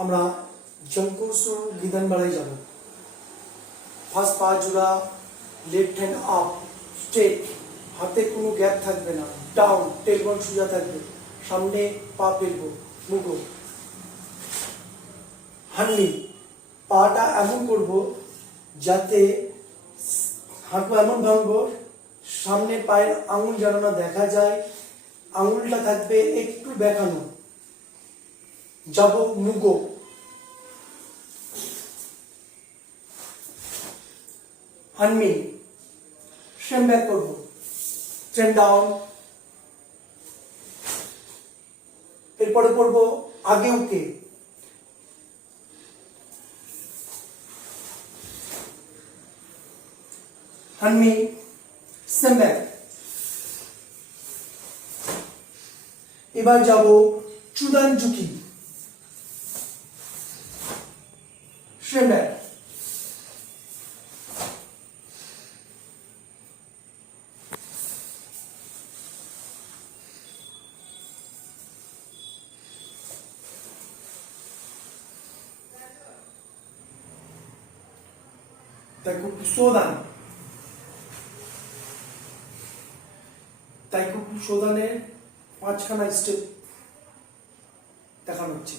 আমরা জঙ্কুসু গিদান বাড়াই যাব। ফার্স্ট পা জোড়া, লেফট হ্যান্ড আপ স্ট্রেট, হাতে কোনো গ্যাপ থাকবে না, ডাউন, টেলবন সোজা থাকবে, সামনে পা ফেলবো, মুগো। হান্নি, পাটা এমন করব যাতে হাঁটু এমন ভাঙবো সামনে পায়ের আঙুল যেন না দেখা যায়, আঙুলটা থাকবে একটু দেখানো। যাব মুগো। হানমি, স্ট্রেম ব্যাক করবো, স্ট্রেম ডাউন। এরপরে করবো আগে উকে, হানমি, স্ট্রেম ব্যাক। এবার যাব চুদান জুকি, স্ট্রেম ব্যাক। তাইকুকু সোদান, তাইকুকু সোদানের 5খানা স্টেপ দেখানো হচ্ছে।